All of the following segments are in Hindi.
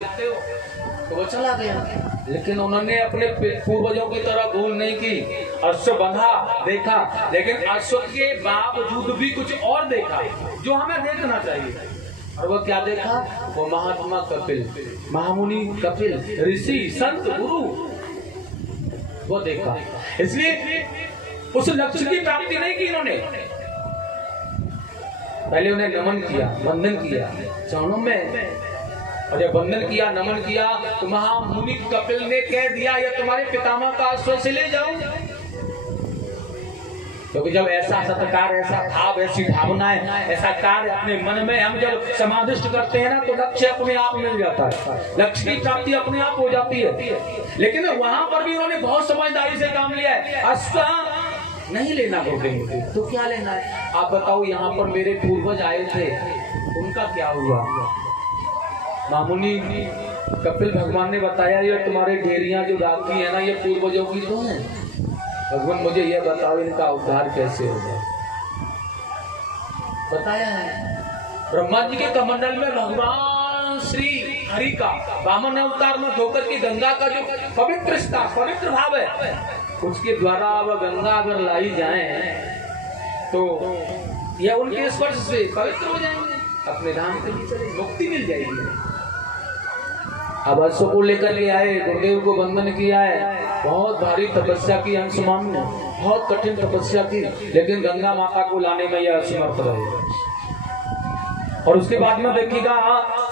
हो तो वो चला गया, लेकिन उन्होंने अपने पूर्वजों की तरह भूल नहीं की। अश्व बंधा देखा, लेकिन अश्व के बावजूद भी कुछ और देखा जो हमें देखना चाहिए। और वो क्या देखा? वो महात्मा कपिल, महामुनि कपिल, ऋषि संत गुरु, वो देखा। इसलिए उस लक्ष्य की प्राप्ति नहीं की इन्होंने। पहले उन्हें नमन किया, वंदन किया चरणों में, और जब वंदन किया, नमन किया, तो महामुनि कपिल ने कह दिया ये तुम्हारे पितामह का अश्व से ले जाओ। क्योंकि जब ऐसा सत्कार, ऐसा भाव, ऐसी भावनाएं, ऐसा कार्य अपने मन में हम जब समाविष्ट करते हैं ना, तो लक्ष्य अपने आप मिल जाता है, लक्ष्य की प्राप्ति अपने आप हो जाती है। लेकिन वहां पर भी उन्होंने बहुत समझदारी से काम लिया है। अश्व नहीं लेना बोलेंगे तो क्या लेना है? आप बताओ, यहाँ पर मेरे पूर्वज आए थे, उनका क्या हुआ? महामुनि कपिल भगवान ने बताया ये तुम्हारे ढेरियां जो राखी है ना, ये पूर्वजों की तो है। भगवान मुझे यह बताओ इनका उद्धार कैसे होगा? बताया है ब्रह्मा जी के कमंडल में भगवान श्री हरि का वामन अवतार में धोकर के गंगा का जो पवित्र भाव है, उसके द्वारा वह गंगा अगर लाई जाए तो यह उनके स्पर्श से पवित्र हो जाएंगे, अपने धाम के लिए मुक्ति मिल जाएगी। अब अश्व को लेकर के आए, गुरुदेव को वंदन किया है, बहुत भारी तपस्या की अंशुमान ने, बहुत कठिन तपस्या की, लेकिन गंगा माता को लाने में यह असमर्थ रहे। और उसके बाद में देखिएगा,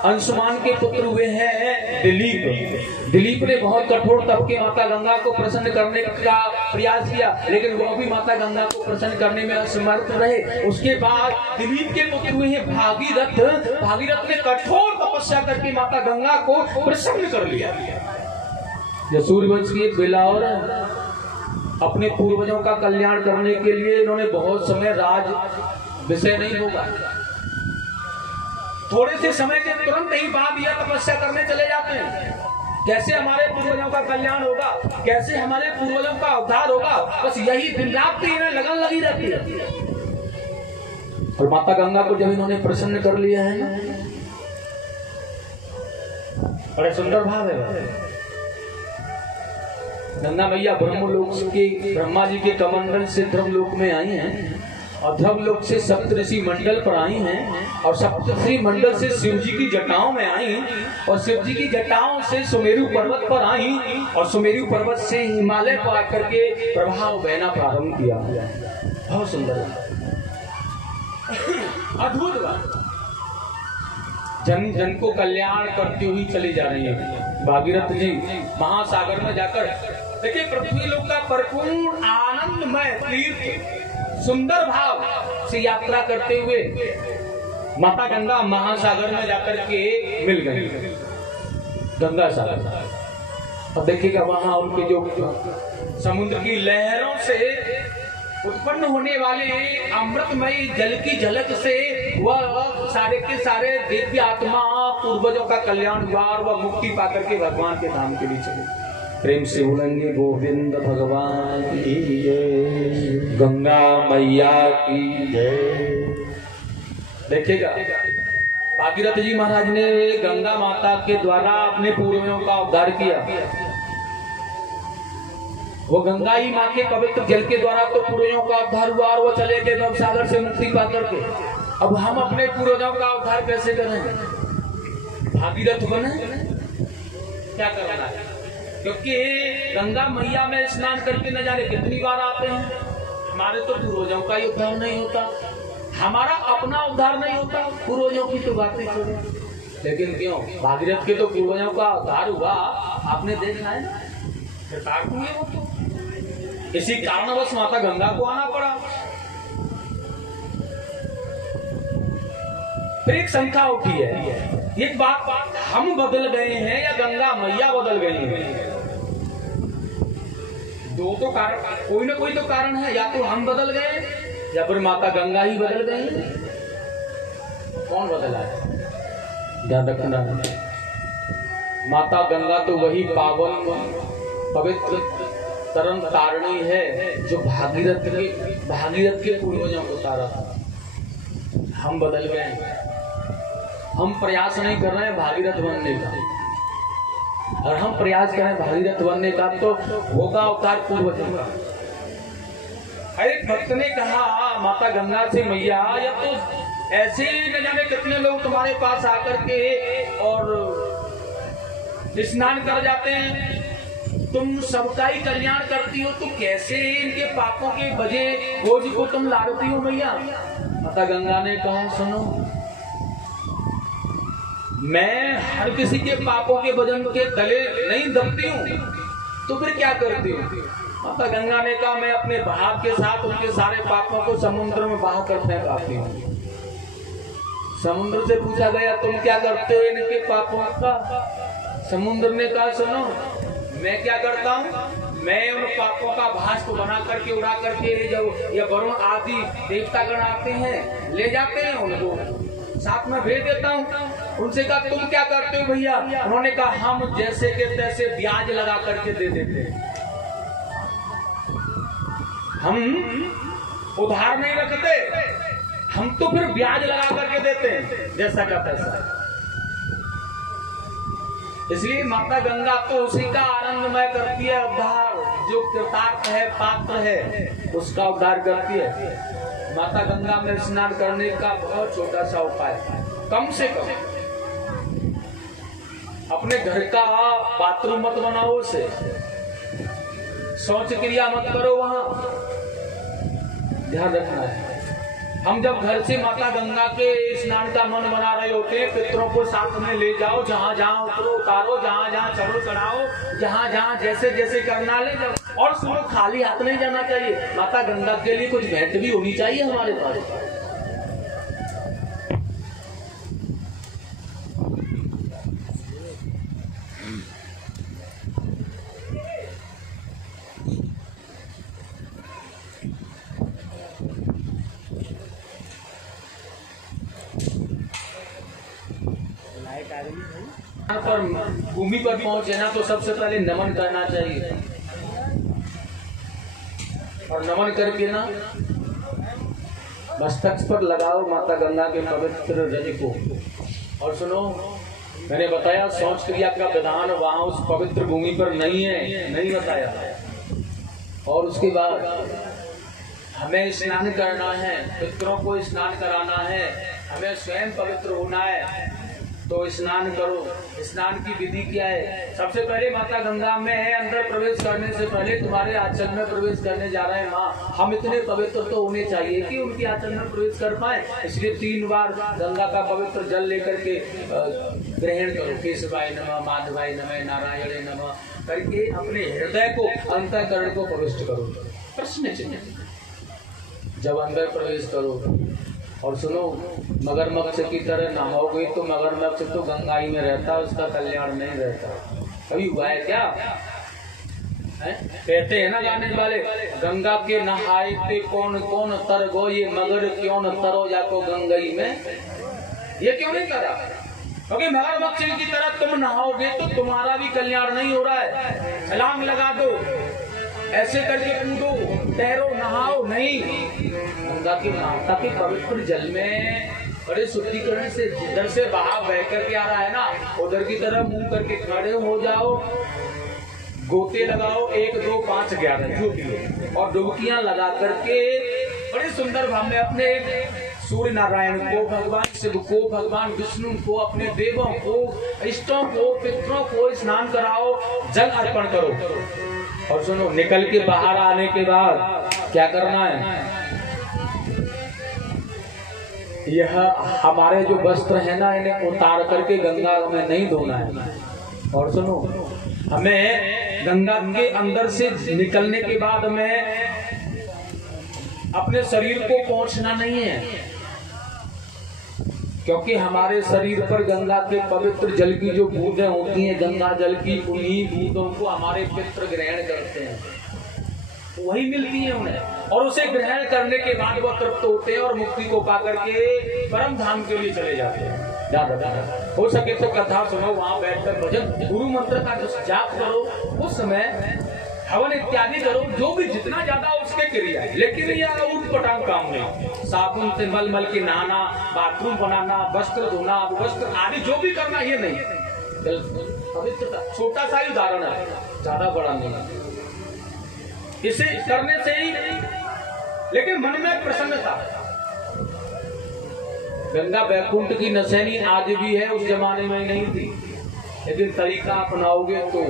अंशुमान के पुत्र हुए हैं दिलीप। दिलीप ने बहुत कठोर तप के माता गंगा को प्रसन्न करने का प्रयास किया, लेकिन वह भी माता गंगा को प्रसन्न करने में असमर्थ रहे। उसके बाद दिलीप के पुत्र हुए हैं भागीरथ। भागीरथ ने कठोर तपस्या करके माता गंगा को प्रसन्न कर लिया। यह सूर्यवंश की एक बेला और अपने पूर्वजों का कल्याण करने के लिए इन्होंने बहुत समय, राज विषय नहीं होगा, थोड़े से समय के तुरंत ही बाद यह तपस्या करने चले जाते हैं। कैसे हमारे पूर्वजों का कल्याण होगा, कैसे हमारे पूर्वजों का उद्धार होगा, बस यही दिन रात की इन्हें लगन लगी रहती है। और माता गंगा को जब इन्होंने प्रसन्न कर लिया है ना, बड़े सुंदर भाव है। गंगा मैया ब्रह्मलोक के, ब्रह्मा जी के कमंडल से ध्रुवलोक में आई हैं, और ध्रुवलोक से सप्तऋषि मंडल पर आई हैं, और सप्तऋषि मंडल से शिव जी की जटाओं में आई, और शिव जी की जटाओं से सुमेरु पर्वत पर आई, और सुमेरु पर्वत से हिमालय पर आकर के प्रभाव बहना प्रारंभ किया। बहुत सुंदर, अद्भुत बात। जन जन को कल्याण करती हुई चली जा रही है। भागीरथ जी महासागर में जाकर देखिए, पृथ्वी लोक का परिपूर्ण आनंदमय तीर्थ सुंदर भाव से यात्रा करते हुए माता गंगा महासागर में जाकर के मिल गई, गंगा सागर। और देखिएगा वहां उनके जो समुद्र की लहरों से उत्पन्न होने वाले अमृतमयी जल की झलक से वह सारे के सारे दिव्य आत्मा पूर्वजों का कल्याण हुआ, और वह मुक्ति पाकर के भगवान के धाम के लिए चले। प्रेम से बोलेंगे गोविंद भगवान की जय, गंगा मैया की जय। देखिएगा, भागीरथ जी महाराज ने गंगा माता के द्वारा अपने पूर्वजों का उद्धार किया। वो गंगा ही माँ के पवित्र जल के द्वारा तो पूर्वजों का उद्धार हुआ, और वो चले गए नव सागर से मुक्ति पाकर के। अब हम अपने पूर्वजों का उद्धार कैसे करें? भागीरथ बने, क्या करना है? क्योंकि गंगा मैया में स्नान करके न जाने कितनी बार आते हैं, हमारे तो पूर्वजों का ही उद्धार नहीं होता, हमारा अपना उद्धार नहीं होता, पूर्वजों की तो बातें छोड़ो। लेकिन क्यों? भागीरथ के तो पूर्वजों का उद्धार हुआ, आपने देखा है ना, वो तो इसी कारणवश माता गंगा को आना पड़ा। फिर एक शंका उठी है, एक बात, हम बदल गए हैं या गंगा मैया बदल गई है? दो तो कारण, कोई ना कोई तो कारण है, या तो हम बदल गए या फिर माता गंगा ही बदल गई। कौन बदला है? ध्यान रखना, माता गंगा तो वही पावन पवित्र तरन तारणी है जो भागीरथ के पूर्वजों को तारा था। हम बदल गए, हम प्रयास नहीं कर रहे हैं भागीरथ बनने का, और हम प्रयास करें भागीरथ बनने का तो होगा अवतार पूर्व जन्म। एक भक्त ने कहा माता गंगा से, मैया या तो ऐसे ही न जाने कितने लोग तुम्हारे पास आकर के और स्नान कर जाते हैं, तुम सबका ही कल्याण करती हो, तो कैसे इनके पापों के बजे बोझ को तुम लादती हो मैया? माता गंगा ने कहा, सुनो, मैं हर किसी के पापों के वजन के गले नहीं दबती हूँ, तो फिर क्या करती हूँ? माता गंगा ने कहा, मैं अपने भाव के साथ उनके सारे पापों को समुद्र में बहा कर फेंक आती हूँ। समुद्र से पूछा गया, तुम क्या करते हो इनके पापों का? समुद्र ने कहा, सुनो, मैं क्या करता हूँ, मैं उन पापों का भास्प बना करके उड़ा करके या वरुण आदि देवतागण आते हैं, ले जाते हैं, उनको साथ में भेज देता हूँ। उनसे कहा, तुम क्या करते हो भैया? उन्होंने कहा, हम जैसे के तैसे ब्याज लगा करके दे देते हैं, हम उधार नहीं रखते, हम तो फिर ब्याज लगा करके देते हैं जैसा का तैसा। इसलिए माता गंगा तो उसी का आनंदमय करती है उद्धार, जो कृतार्थ है, पात्र है, उसका उद्धार करती है। माता गंगा में स्नान करने का बहुत छोटा सा उपाय, कम से कम अपने घर का बाथरूम मत बनाओ, उसे शौच क्रिया मत करो, वहां ध्यान रखना है। हम जब घर से माता गंगा के स्नान का मन बना रहे होते हैं, पितरों को साथ में ले जाओ, जहाँ जहाँ उतरो उतारो, जहाँ जहाँ चढ़ो चढ़ाओ, जहाँ जहाँ जैसे जैसे करना ले जाओ, और सुनो, खाली हाथ नहीं जाना चाहिए। माता गंगा के लिए कुछ भेंट भी होनी चाहिए हमारे पास। पर भूमि पर पहुंचे ना तो सबसे पहले नमन करना चाहिए, और नमन करके ना मस्तक पर लगाओ माता गंगा के पवित्र रज को। और सुनो, मैंने बताया शौच क्रिया का विधान वहां उस पवित्र भूमि पर नहीं है, नहीं बताया। और उसके बाद हमें स्नान करना है, पितरों को स्नान कराना है, हमें स्वयं पवित्र होना है, तो स्नान करो। स्नान की विधि क्या है? सबसे पहले माता गंगा में है, अंदर प्रवेश करने से पहले तुम्हारे आंचल में प्रवेश करने जा रहे हैं माँ, हम इतने पवित्र तो होने चाहिए कि उनके आंचल में प्रवेश कर पाए। इसलिए 3 बार गंगा का पवित्र जल लेकर के ग्रहण करो। केशवाय नमः, माधवाय नमः, नारायणे नमः करके अपने हृदय को, अंतःकरण को प्रविष्ट करो। प्रश्न चिन्ह जब अंदर प्रवेश करो। और सुनो, मगरमच्छ की तरह नहाओगे तो मगरमच्छ तो गंगा ही में रहता, उसका कल्याण नहीं रहता। कभी हुआ है क्या? कहते हैं ना गाने वाले, गंगा के नहाए थे कौन कौन तर गो, ये मगर क्यों न तरो जाको गंगई में। ये क्यों नहीं तरा? क्योंकि मगरमच्छ की तरह तुम नहाओगे तो तुम्हारा भी कल्याण नहीं हो रहा है। छलांग लगा दो, ऐसे करके कूदो, तैरो, नहाओ नहीं। गंगा की माता के पवित्र जल में बड़े शुद्धिकरण से, जिधर से बहाव बह करके आ रहा है ना, उधर की तरफ मुंह करके खड़े हो जाओ, गोते लगाओ, 1 2 5 11 जो भी हो, और डुबकियां लगा करके बड़े सुंदर भाव में अपने सूर्य नारायण को, भगवान शिव को, भगवान विष्णु को, अपने देवों को, इष्टों को, पितरों को स्नान कराओ, जल अर्पण करो। और सुनो, निकल के बाहर आने के बाद क्या करना है? यह हमारे जो वस्त्र है ना, इन्हें उतार करके गंगा में नहीं धोना है। और सुनो, हमें गंगा के अंदर से निकलने के बाद में अपने शरीर को पोंछना नहीं है, क्योंकि हमारे शरीर पर गंगा के पवित्र जल की जो बूंदें होती हैं, गंगा जल की, उन्हीं बूंदों को हमारे पितृ ग्रहण करते हैं, वही मिलती है उन्हें, और उसे ग्रहण करने के बाद वो तृप्त होते हैं और मुक्ति को पा करके परम धाम के लिए चले जाते हैं। हो सके तो कथा सुनो, वहां बैठकर भजन, गुरु मंत्र का जाप करो, उस समय हवन इत्यादि करो, जो भी जितना ज्यादा उसके क्रिया है। लेकिन यह उटपटांग काम नहीं, साबुन से मल मल के नहाना, बाथरूम बनाना, वस्त्र धोना, वस्त्र आदि जो भी करना, ये नहीं। पवित्रता। छोटा सा ही उदाहरण है, ज्यादा बड़ा नहीं। इसे करने से ही लेकिन मन में प्रसन्नता। गंगा बैकुंठ की नसैनी आज भी है, उस जमाने में नहीं थी, लेकिन तरीका अपनाओगे तो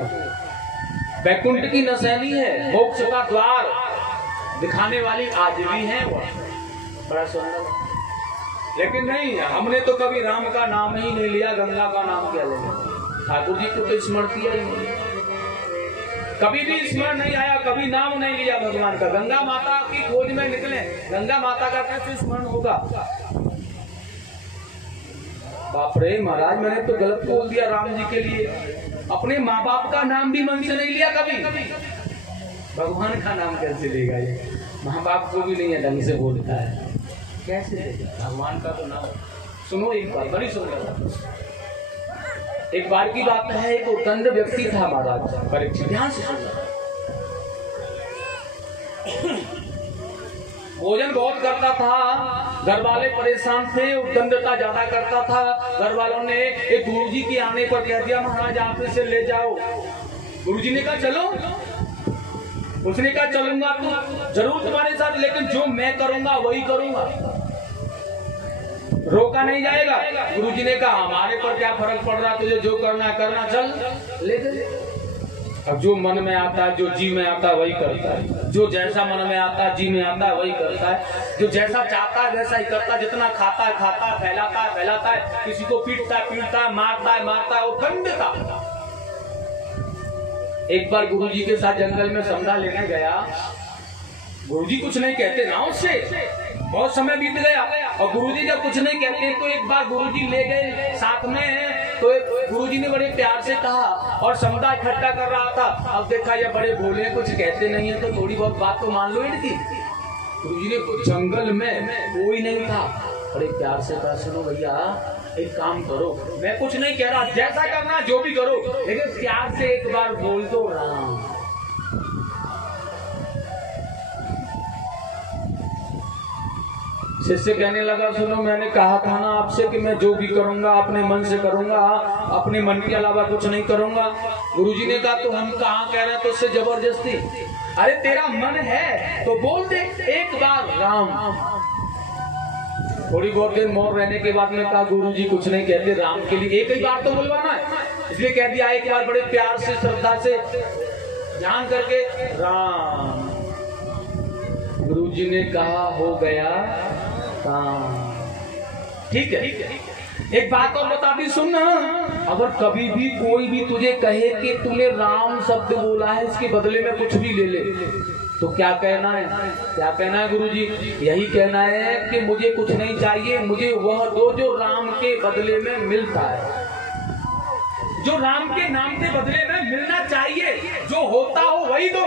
बैकुंठ की नसैनी है, मोक्ष का द्वार दिखाने वाली आज भी है वो, बड़ा सुंदर। लेकिन नहीं, हमने तो कभी राम का नाम ही नहीं लिया, गंगा का नाम क्या लेंगे। ठाकुर जी को तो स्मरण किया ही नहीं, कभी भी स्मरण नहीं आया, कभी नाम नहीं लिया भगवान का। गंगा माता की खोज में निकले, गंगा माता का कैसे स्मरण होगा। बाप रे महाराज, मैंने तो गलत बोल दिया राम जी के लिए। अपने माँ बाप का नाम भी मन से नहीं लिया कभी, भगवान का नाम कैसे लेगा ये। माँ बाप को भी नहीं है ढंग से बोलता है, कैसे लेगा भगवान का तो नाम। सुनो एक बात बड़ी सुंदर, एक बार की बात है, एक उद्दंड व्यक्ति था महाराज, परीक्षित, ध्यान से सुनना। भोजन बहुत करता था, घर वाले परेशान थे, उद्दंडता ज्यादा करता था। घर वालों ने एक गुरुजी के आने पर कह दिया, महाराज आप इसे ले जाओ। गुरुजी ने कहा चलो, उसने कहा चलूंगा तो जरूर तुम्हारे साथ, लेकिन जो मैं करूंगा वही करूंगा, रोका नहीं जाएगा। गुरुजी ने कहा हमारे पर क्या फर्क पड़ रहा, तुझे जो करना करना, चल ले दे। अब जो मन में आता है, जो जी में आता है वही करता है, जो जैसा मन में आता है, जी में आता है वही करता है, जो जैसा चाहता है वैसा ही करता है, जितना खाता है खाता है, फैलाता है फैलाता है, किसी को पीटता है पीटता है, मारता है मारता है, वो खंडता। एक बार गुरुजी के साथ जंगल में समझा लेने गया, गुरुजी कुछ नहीं कहते ना उससे, बहुत समय बीत गया और गुरुजी जब कुछ नहीं कहते तो एक बार गुरुजी ले गए साथ में, तो गुरुजी ने बड़े प्यार से कहा और समझा इकट्ठा कर रहा था। अब देखा ये बड़े भोले कुछ कहते नहीं है, तो थोड़ी बहुत बात तो मान लो इनकी। गुरुजी ने जंगल में कोई नहीं था, बड़े प्यार से कहा सुनो भैया एक काम करो, मैं कुछ नहीं कह रहा, जैसा करना जो भी करो, लेकिन प्यार से एक बार बोल दो राम। शिष्य कहने लगा सुनो, मैंने कहा था ना आपसे कि मैं जो भी करूंगा अपने मन से करूंगा, अपने मन के अलावा कुछ नहीं करूंगा। गुरुजी ने कहा तो हम कहाँ कह रहे हैं तो उससे जबरदस्ती। अरे तेरा मन है तो बोल दे एक बार राम। थोड़ी बहुत देर मौन रहने के बाद में कहा गुरुजी कुछ नहीं कहते, राम के लिए एक ही बार तो बुलवाना है, इसलिए कह दिया एक बार बड़े प्यार से श्रद्धा से ध्यान करके राम। गुरुजी ने कहा हो गया ठीक है। एक बात और बता दी सुन, अगर कभी भी कोई भी तुझे कहे कि तूने राम शब्द बोला है, इसके बदले में कुछ भी ले ले, तो क्या कहना है? क्या कहना है गुरुजी? यही कहना है कि मुझे कुछ नहीं चाहिए, मुझे वह दो जो राम के बदले में मिलता है, जो राम के नाम के बदले में मिलना चाहिए, जो होता हो वही दो।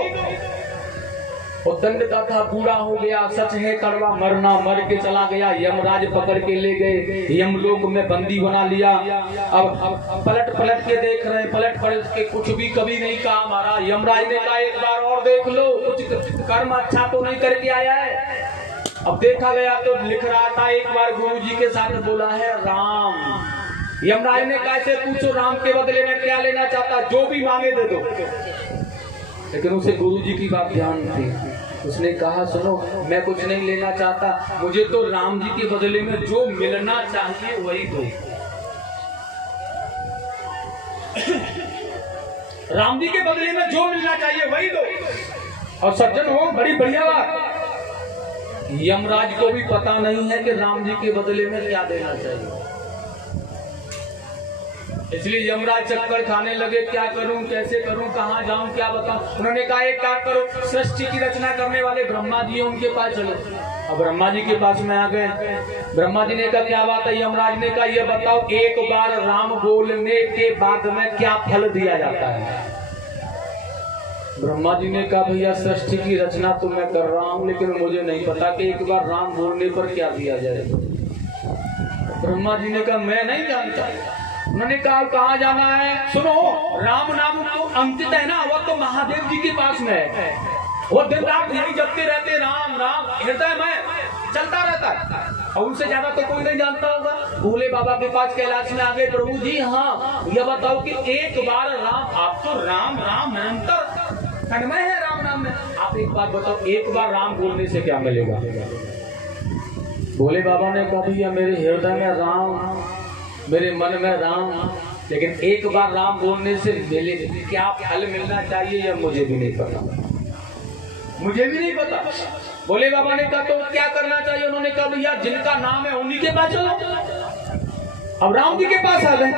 उद्दंडता था, बूढ़ा हो गया, सच है कड़वा, मरना मर के चला गया, यमराज पकड़ के ले गए, यमलोक में बंदी बना लिया। अब पलट पलट के देख रहे हैं, पलट पलट के कुछ भी कभी नहीं कहा हमारा। यमराज ने कहा एक बार और देख लो, कुछ कर्म अच्छा तो नहीं करके आया है। अब देखा गया तो लिख रहा था एक बार गुरुजी के साथ बोला है राम। यमराज ने कहा ऐसे पूछो राम के बदले में क्या लेना चाहता, जो भी मांगे दे दो। लेकिन उसे गुरुजी की बात ध्यान थी, उसने कहा सुनो मैं कुछ नहीं लेना चाहता, मुझे तो राम जी के बदले में जो मिलना चाहिए वही दो। राम जी के बदले में जो मिलना चाहिए वही दो। और सज्जन हो बड़ी बढ़िया बात, यमराज को भी पता नहीं है कि राम जी के बदले में क्या देना चाहिए, इसलिए यमराज चक्कर खाने लगे, क्या करूं कैसे करूं, कहां जाऊं क्या बताऊं। उन्होंने कहा एक काम करो, सृष्टि की रचना करने वाले ब्रह्मा जी उनके पास चलो। अब ब्रह्मा जी के पास में आ गए। ब्रह्मा जी ने कहा क्या बात है? यमराज ने कहा ये बताओ एक बार राम बोलने के बाद में क्या फल दिया जाता है? ब्रह्मा जी ने कहा भैया सृष्टि की रचना तो मैं कर रहा हूं, लेकिन मुझे नहीं पता कि एक बार राम बोलने पर क्या दिया जाए। ब्रह्मा जी ने कहा मैं नहीं जानता। उन्होंने कहा कहाँ जाना है? सुनो राम नाम तो अंकित है ना, वो तो महादेव जी के पास में है, वो दिन रात यही जपते रहते राम राम, हृदय में चलता रहता है। और उनसे ज्यादा तो कोई नहीं जानता होगा। भोले बाबा के पास कैलाश में आ गए, प्रभु जी हाँ यह बताओ कि एक बार राम, आप तो राम राम निरंतर तन्मय है राम नाम में, आप एक बात बताओ, एक बार राम बोलने से क्या मिलेगा? भोले बाबा ने कहा भैया मेरे हृदय में राम, मेरे मन में राम, लेकिन एक बार राम बोलने से मिले क्या फल मिलना चाहिए यह मुझे भी नहीं पता, मुझे भी नहीं पता। भोले बाबा ने कहा तो क्या करना चाहिए? उन्होंने कहा भैया जिनका नाम है उन्हीं के पास चलो। अब राम जी के पास आ गए,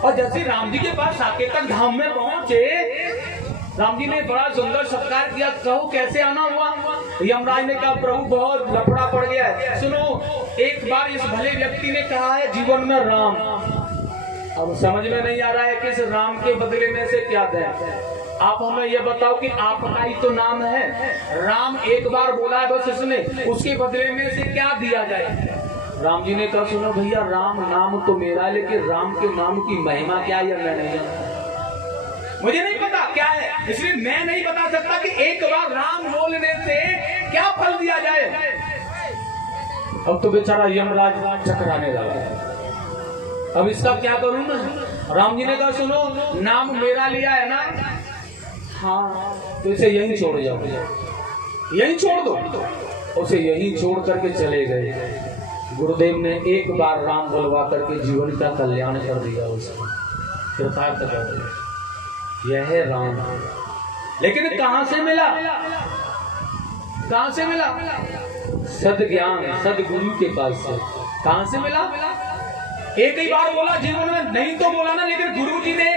और जैसे राम जी के पास साकेतक धाम में पहुंचे, राम जी ने बड़ा सुंदर सत्कार किया। कहो कैसे आना हुआ? यमराज ने कहा प्रभु बहुत लफड़ा पड़ गया है, सुनो एक बार इस भले व्यक्ति ने कहा है जीवन में राम, अब समझ में नहीं आ रहा है कि इस राम के बदले में से क्या दें। आप हमें यह बताओ कि आपका ही तो नाम है, राम एक बार बोला है बस इसने, उसके बदले में से क्या दिया जाए? राम जी ने कहा सुनो भैया राम नाम तो मेरा, लेकिन राम के नाम की महिमा क्या है मैं नहीं जानता, मुझे नहीं पता क्या है, इसलिए मैं नहीं बता सकता कि एक बार राम बोलने से क्या फल दिया जाए। अब तो बेचारा यमराज चकराने लगा, अब इसका क्या करूं मैं? राम जी ने कहा सुनो नाम मेरा लिया है ना, हाँ तो इसे यहीं छोड़ जाओ, यहीं छोड़ दो। उसे यहीं छोड़ करके चले गए। गुरुदेव ने एक बार राम बुलवा करके जीवन का कल्याण कर दिया, उसको कृतार्थ कर दिया। यह है राम। लेकिन कहां से मिला? कहां से मिला? सद्ज्ञान सदगुरु के पास से। कहां से मिला? एक ही बार बोला जीवन में, नहीं तो बोला ना, लेकिन गुरु जी ने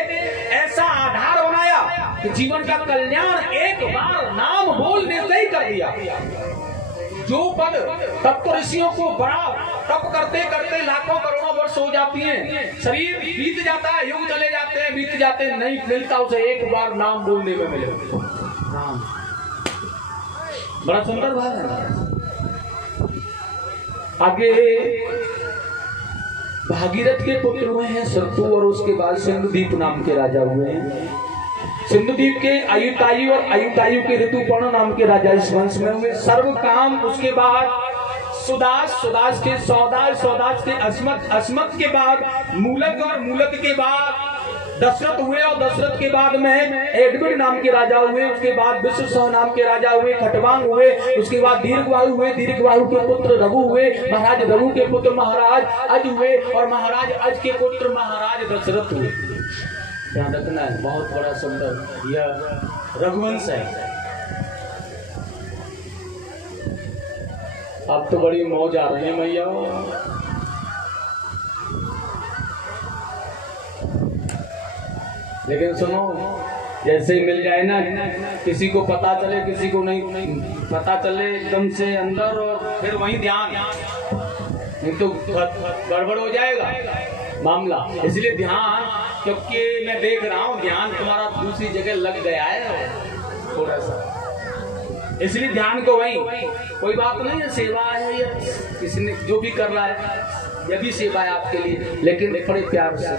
ऐसा आधार बनाया कि जीवन का कल्याण एक बार नाम बोलने से ही कर दिया। जो पद तब तो ऋषियों को बड़ा तप करते करते लाखों करोड़ों वर्ष हो जाती हैं, शरीर बीत जाता है, युग चले जाते हैं, बीत जाते हैं, नहीं मिलता उसे एक बार नाम बोलने में मिले। नाम बड़ा सुंदर भाव है। आगे भागीरथ के पुत्र हुए हैं शत्रु, और उसके बाद सिंधुदीप नाम के राजा हुए हैं। सिंधुदीप के आयुतायु और आयुतायु के ऋतुपर्ण नाम के राजा इस वंश में हुए। सर्व काम, उसके बाद सुदास, सुदास के सौदास, सौदास के अस्मत, अस्मत के बाद मूलक, और मूलक के बाद दशरथ हुए, और दशरथ के बाद में एडविन नाम के राजा हुए। उसके बाद विश्व नाम के राजा हुए, खटवांग हुए। उसके बाद दीर्घवायु हुए, दीर्घवायु के पुत्र रघु हुए, महाराज रघु के पुत्र महाराज अज हुए, और महाराज अज के पुत्र महाराज दशरथ हुए। ध्यान रखना है, बहुत बड़ा सुंदर यह रघुवंश है। अब तो बड़ी मौज आ रही है मैया। लेकिन सुनो, जैसे ही मिल जाए ना, किसी को पता चले किसी को नहीं पता चले, एकदम से अंदर और फिर वहीं ध्यान, नहीं तो गड़बड़ हो जाएगा मामला। इसलिए ध्यान, क्योंकि मैं देख रहा हूँ ध्यान तुम्हारा दूसरी जगह लग गया है थोड़ा सा, इसलिए ध्यान को वहीं। कोई बात नहीं है, सेवा है या किसी ने जो भी कर रहा है, यह भी सेवा है आपके लिए, लेकिन बड़े प्यार से,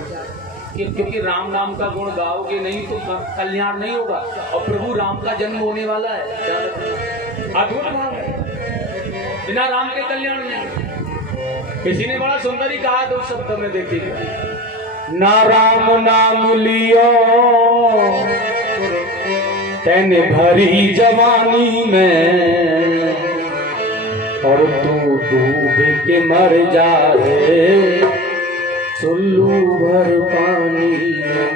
क्योंकि राम नाम का गुण गाओगे नहीं तो कल्याण नहीं होगा। और प्रभु राम का जन्म होने वाला है, अद्भुत भाव है, बिना राम के कल्याण नहीं। किसी ने बड़ा सुंदर ही कहा दो शब्द में, देखिए, ना राम नाम लियो तेने भरी जवानी में, और तू डूब के मर जा रे चुल्लू भर पानी में,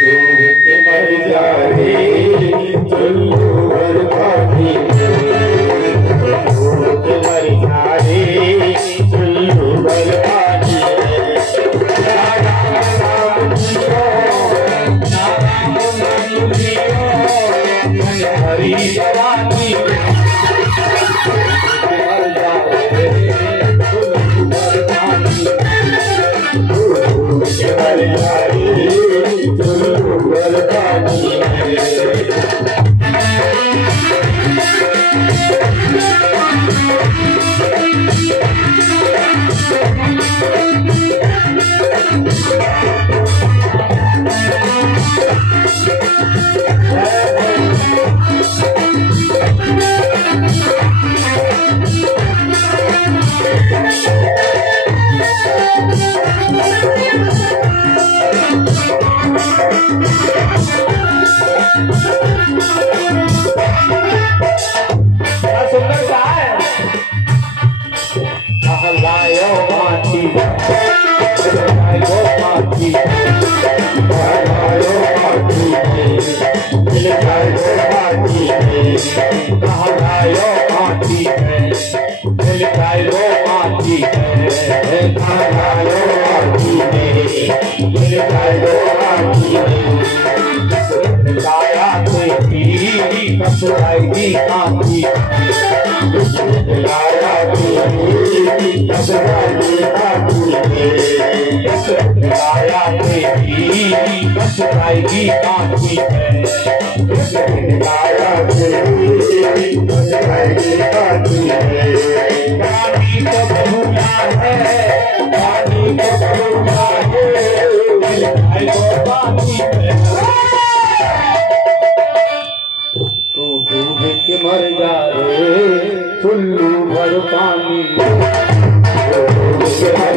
डूब के मर जा रे चुल्लू भर पानी में, डूब के मर जा रे चुल्लू भर पानी में। हरी जवानी लाया तेरी बस आएगी कांची, लाया तेरी बस आएगी कांची, लाया तेरी बस आएगी कांची, लाया तेरी बस आएगी कांची। पानी को भूला है, पानी को भूला है, भाई को पानी तू डूब के मर जा रे, चुल्लू भर पानी डूब के मर